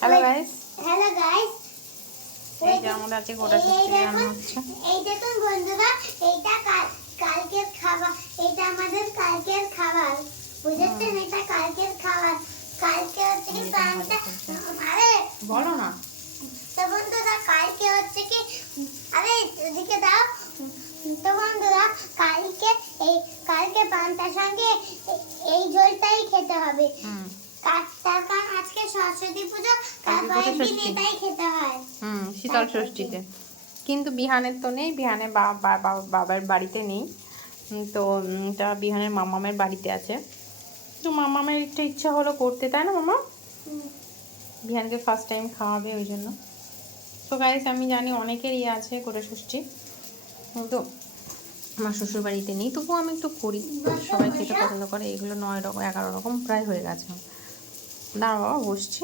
Hello guys, hello guys, এই যে আমাদের আজকে গোটা ষষ্ঠী রান্না হচ্ছে। এই দেখুন বন্ধুরা, এইটা কালকের খাবার, এটা আমাদের কালকের খাবার, বুঝেছেন? এটা কালকের খাবার। কালকে হচ্ছে কি প্রাণটা, আরে বলো না। তো বন্ধুরা কালকে হচ্ছে কি, আরে এদিকে দাও। তো বন্ধুরা কালকে পান্তার সঙ্গে এই ঝোলটাই খেতে হবে। তার কারণ আজকে সরস্বতী পুজো, তারপরের দিন এটাই খেতে হয়। শীতল ষষ্ঠীতে। কিন্তু বিহানের তো নেই, বিহানে বাবার বাড়িতে নেই। তো তা বিহানের মামামের বাড়িতে আছে। তো মামামের একটা ইচ্ছা হলো করতে, তাই না মামা? বিহানকে ফার্স্ট টাইম খাওয়াবে ওই জন্য। তো গাইস, আমি জানি অনেকেরই আছে গোটা ষষ্ঠী, কিন্তু আমার শ্বশুর বাড়িতে নেই। তবুও আমি একটু করি, সবাই খেতে পছন্দ করে। এগুলো 9 রকম 11 রকম প্রায় হয়ে গেছে। দাঁড়া বাবা, বসছি।